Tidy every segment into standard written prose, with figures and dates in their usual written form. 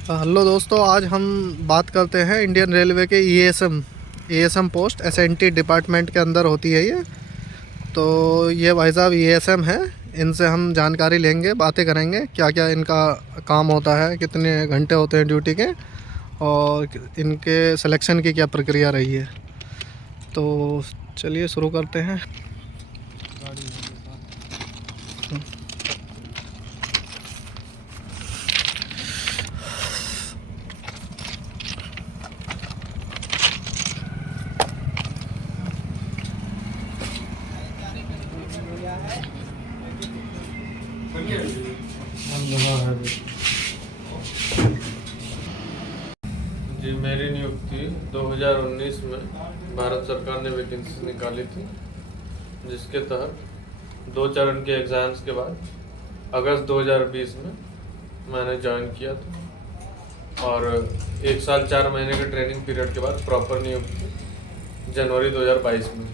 Hello दोस्तों, आज हम बात करते हैं इंडियन रेलवे के ईएसएम पोस्ट एसएनटी डिपार्टमेंट के अंदर होती है ये। तो ये भाई साहब ईएसएम है, इनसे हम जानकारी लेंगे, बातें करेंगे क्या क्या इनका काम होता है, कितने घंटे होते हैं ड्यूटी के और इनके सिलेक्शन की क्या प्रक्रिया रही है। तो चलिए शुरू करते हैं। जी, मेरी नियुक्ति 2019 में भारत सरकार ने वैकेंसी निकाली थी, जिसके तहत 2 चरण के एग्ज़ाम्स के बाद अगस्त 2020 में मैंने ज्वाइन किया था और 1 साल 4 महीने के ट्रेनिंग पीरियड के बाद प्रॉपर नियुक्ति जनवरी 2022 में।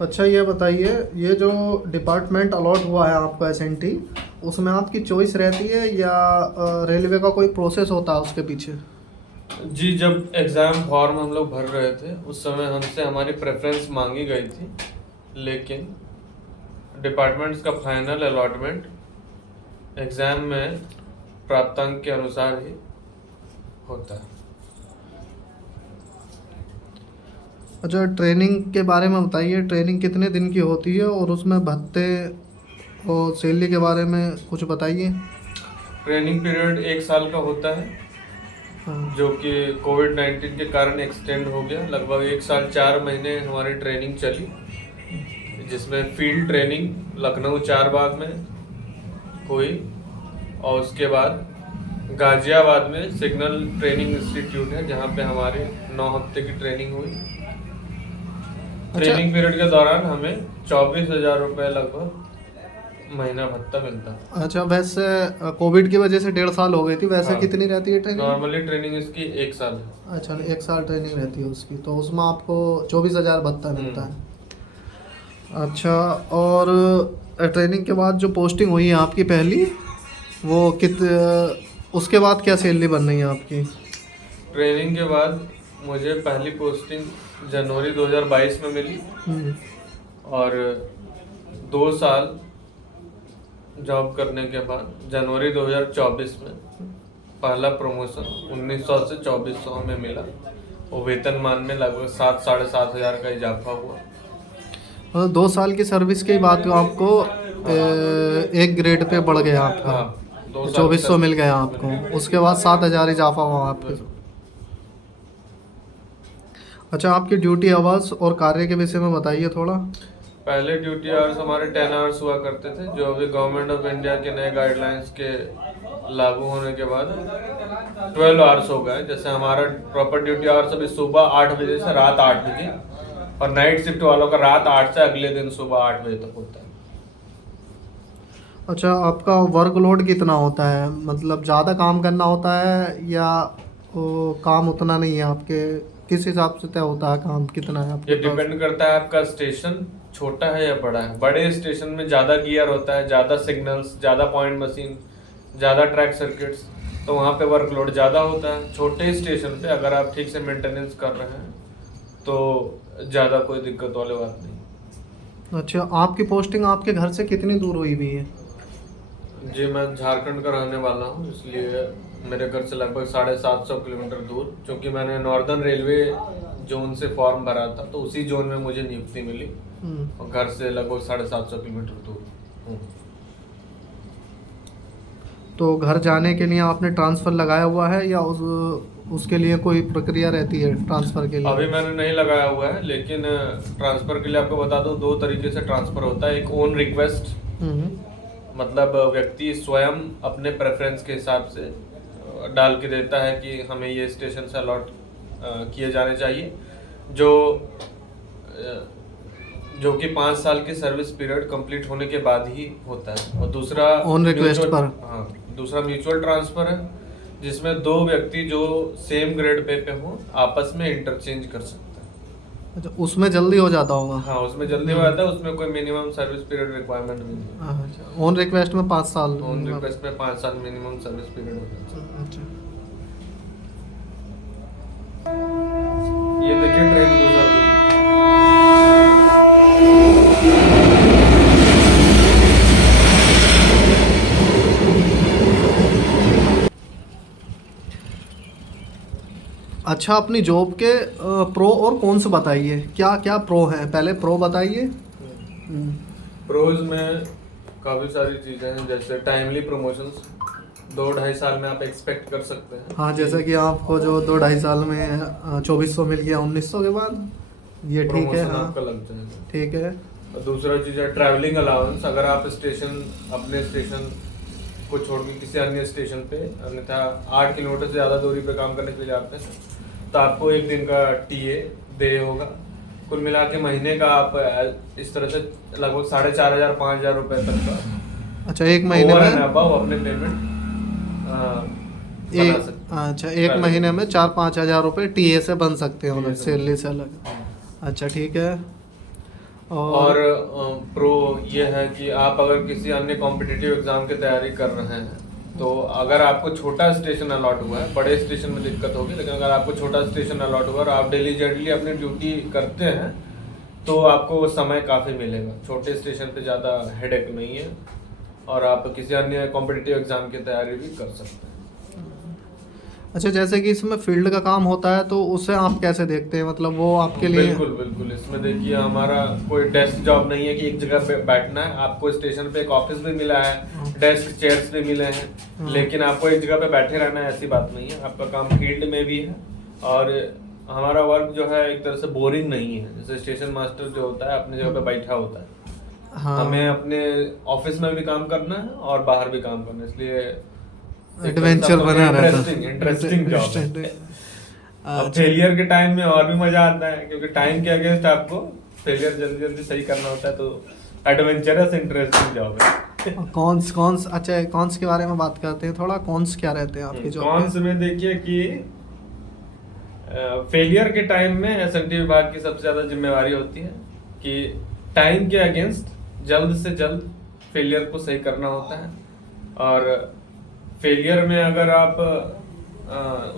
अच्छा, ये बताइए, ये जो डिपार्टमेंट अलॉट हुआ है आपको एसएनटी, उसमें आपकी चॉइस रहती है या रेलवे का कोई प्रोसेस होता है उसके पीछे? जी, जब एग्ज़ाम फॉर्म हम लोग भर रहे थे उस समय हमसे हमारी प्रेफरेंस मांगी गई थी, लेकिन डिपार्टमेंट्स का फाइनल अलॉटमेंट एग्ज़ाम में प्राप्तांक के अनुसार ही होता है। अच्छा, ट्रेनिंग के बारे में बताइए, ट्रेनिंग कितने दिन की होती है और उसमें भत्ते और सैलरी के बारे में कुछ बताइए। ट्रेनिंग पीरियड 1 साल का होता है, हाँ। जो कि कोविड-19 के कारण एक्सटेंड हो गया। लगभग 1 साल 4 महीने हमारी ट्रेनिंग चली, जिसमें फील्ड ट्रेनिंग लखनऊ चारबाग में हुई और उसके बाद गाजियाबाद में सिग्नल ट्रेनिंग इंस्टीट्यूट है, जहाँ पे हमारे 9 हफ्ते की ट्रेनिंग हुई। अच्छा। ट्रेनिंग पीरियड के दौरान हमें 24,000 रुपये लगभग महीना भत्ता मिलता है। अच्छा, वैसे कोविड की वजह से 1.5 साल हो गई थी, वैसे हाँ, कितनी रहती है ट्रेनिंग? नॉर्मली ट्रेनिंग इसकी 1 साल है। अच्छा, 1 साल ट्रेनिंग रहती है उसकी, तो उसमें आपको 24,000 भत्ता मिलता है। अच्छा, और ट्रेनिंग के बाद जो पोस्टिंग हुई है आपकी पहली, वो उसके बाद क्या सैलरी बन रही है आपकी? ट्रेनिंग के बाद मुझे पहली पोस्टिंग जनवरी 2022 में मिली हम्म। और 2 साल जॉब करने के बाद जनवरी 2024 में पहला प्रमोशन 1900 से 2400 में मिला और वेतनमान में लगभग 7 साढ़े 7 हज़ार का इजाफा हुआ। मतलब 2 साल की सर्विस के बाद आपको एक ग्रेड पे बढ़ गया आपका। हाँ, 2 साल 2400 मिल गया आपको, उसके बाद 7,000 इजाफा हुआ आपके। अच्छा, आपकी ड्यूटी आवर्स और कार्य के विषय में बताइए थोड़ा। पहले ड्यूटी आवर्स हमारे 10 आवर्स हुआ करते थे, जो अभी गवर्नमेंट ऑफ इंडिया के नए गाइडलाइंस के लागू होने के बाद 12 आवर्स हो गए। जैसे हमारा प्रॉपर ड्यूटी आवर्स अभी सुबह 8 बजे से रात 8 बजे और नाइट शिफ्ट वालों का रात 8 से अगले दिन सुबह 8 बजे तक होता है। अच्छा, आपका वर्कलोड कितना होता है? मतलब ज़्यादा काम करना होता है या वो काम उतना नहीं है आपके? किस हिसाब से तय होता है काम कितना है आपके ये पास? डिपेंड करता है आपका स्टेशन छोटा है या बड़ा है। बड़े स्टेशन में ज़्यादा गियर होता है, ज़्यादा सिग्नल्स, ज़्यादा पॉइंट मशीन, ज़्यादा ट्रैक सर्किट्स, तो वहाँ पे वर्कलोड ज़्यादा होता है। छोटे स्टेशन पे अगर आप ठीक से मेंटेनेंस कर रहे हैं तो ज़्यादा कोई दिक्कत वाली बात नहीं। अच्छा, आपकी पोस्टिंग आपके घर से कितनी दूर हुई हुई है? जी, मैं झारखंड का रहने वाला हूँ, इसलिए मेरे घर से लगभग 750 किलोमीटर दूर, क्योंकि मैंने नॉर्दर्न रेलवे जोन से फॉर्म भरा था तो उसी जोन में मुझे नियुक्ति मिली और घर से लगभग 750 किलोमीटर दूर हूँ। तो घर जाने के लिए आपने ट्रांसफ़र लगाया हुआ है या उसके लिए कोई प्रक्रिया रहती है ट्रांसफ़र के लिए? अभी मैंने नहीं लगाया हुआ है, लेकिन ट्रांसफ़र के लिए आपको बता दूं 2 तरीके से ट्रांसफ़र होता है। एक ओन रिक्वेस्ट, मतलब व्यक्ति स्वयं अपने प्रेफरेंस के हिसाब से डाल के देता है कि हमें ये स्टेशन से अलॉट किए जाने चाहिए, जो कि 5 साल के सर्विस पीरियड कंप्लीट होने के बाद ही होता है। और दूसरा ऑन रिक्वेस्ट पर। हाँ, दूसरा म्यूचुअल ट्रांसफ़र है, जिसमें 2 व्यक्ति जो सेम ग्रेड पे हों आपस में इंटरचेंज कर सकते हैं। अच्छा, उसमें जल्दी हो जाता होगा। हाँ, उसमें जल्दी हो जाता है, उसमें कोई मिनिमम सर्विस पीरियड रिक्वायरमेंट भी नहीं है। अच्छा, ऑन रिक्वेस्ट में 5 साल। ऑन रिक्वेस्ट में 5 साल मिनिमम सर्विस पीरियड होता है। अच्छा। ये देखिए ट्रेन गुजर रही है। अच्छा, अपनी जॉब के प्रो और कॉन्स बताइए, क्या क्या प्रो हैं, पहले प्रो बताइए। प्रोज में काफ़ी सारी चीज़ें हैं, जैसे टाइमली प्रमोशंस 2-2.5 साल में आप एक्सपेक्ट कर सकते हैं। हाँ, जैसे कि आपको जो 2-2.5 साल में 2400 मिल गया 1900 के बाद, ये ठीक है। प्रमोशन हाँ, आपका लग जाएगा। ठीक है। और दूसरा चीज़ है ट्रैवलिंग अलाउंस। अगर आप अपने स्टेशन को छोड़ के किसी अन्य स्टेशन पे, अन्यथा 8 किलोमीटर से ज़्यादा दूरी पे काम करने के लिए जाते हैं, तो आपको एक दिन का टीए दे होगा। कुल मिला के महीने का आप इस तरह से लगभग 4,500-5,000 रुपए तक का अच्छा, एक महीने ओवर एंड में अबव अपने पेमेंट बना सकते हैं। अच्छा, एक महीने में 4-5 हज़ार रुपये टीए से बन सकते हैं, मतलब से सैलरी से अलग। अच्छा, ठीक है। और प्रो ये है कि आप अगर किसी अन्य कॉम्पिटिटिव एग्जाम की तैयारी कर रहे हैं, तो अगर आपको छोटा स्टेशन अलॉट हुआ है, बड़े स्टेशन में दिक्कत होगी, लेकिन अगर आपको छोटा स्टेशन अलॉट हुआ और आप डिलीजेंटली अपनी ड्यूटी करते हैं, तो आपको समय काफ़ी मिलेगा। छोटे स्टेशन पे ज़्यादा हेडेक नहीं है और आप किसी अन्य कॉम्पिटिटिव एग्जाम की तैयारी भी कर सकते हैं। अच्छा, जैसे कि इसमें फील्ड का काम होता है, तो उसे आप कैसे देखते हैं, मतलब वो आपके लिए? बिल्कुल बिल्कुल, इसमें देखिए हमारा कोई डेस्क जॉब नहीं है कि एक जगह पे बैठना है। आपको स्टेशन पे एक ऑफिस भी मिला है, डेस्क चेयर्स भी मिले हैं, लेकिन आपको एक जगह पे बैठे रहना है, ऐसी बात नहीं है। आपका काम फील्ड में भी है और हमारा वर्क जो है एक तरह से बोरिंग नहीं है। जैसे स्टेशन मास्टर जो होता है अपनी जगह पे बैठा होता है, हाँ, हमें अपने ऑफिस में भी काम करना है और बाहर भी काम करना है, इसलिए एडवेंचर बना रहता है। इंटरेस्टिंग जॉब है। अब अच्छा, फेलियर के टाइम में और भी मजा आता है, क्योंकि टाइम के अगेंस्ट आपको फेलियर जल्दी जल्दी सही करना होता है, तो एडवेंचरस इंटरेस्टिंग जॉब है। कॉन्स कॉन्स अच्छा, कॉन्स के बारे में बात करते हैं थोड़ा। कॉन्स क्या रहते हैं आपके जॉब कॉन्स में देखिए कि फेलियर के टाइम में एसएनटी विभाग की सबसे ज्यादा जिम्मेवारी होती है कि टाइम के अगेंस्ट जल्द से जल्द फेलियर को सही करना होता है। और फेलियर में अगर आप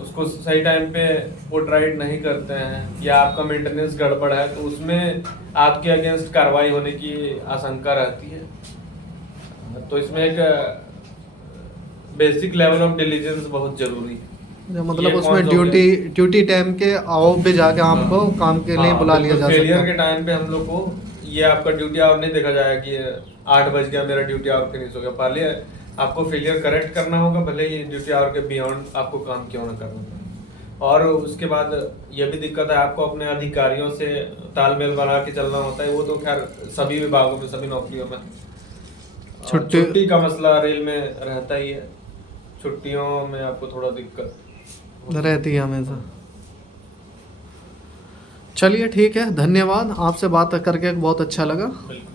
उसको सही टाइम पे पुट राइट नहीं करते हैं या आपका मेंटेनेंस गड़बड़ है, तो उसमें आपके अगेंस्ट कार्रवाई होने की आशंका रहती है। तो इसमें एक बेसिक लेवल ऑफ डिलीजेंस बहुत जरूरी है। मतलब उसमें ड्यूटी टाइम के आओ भी जाके आपको काम के लिए बुला लिया जा सकता है। फेलियर के टाइम पे हम लोग को ये आपका ड्यूटी आवर नहीं देखा जाएगा कि 8 बज गया मेरा ड्यूटी आवर फिनिश हो गया। पहले आपको फेलियर करेक्ट करना होगा, भले ही ड्यूटी आवर के बियॉन्ड आपको काम क्यों ना करना पड़े। और उसके बाद ये भी दिक्कत है, आपको अपने अधिकारियों से तालमेल बना के चलना होता है। वो तो खैर सभी विभागों में, सभी नौकरियों में छुट्टी का मसला रेल में रहता ही है। छुट्टियों में आपको थोड़ा दिक्कत रहती है हमेशा। चलिए, ठीक है, धन्यवाद। आपसे बात करके बहुत अच्छा लगा। बिल्कुल।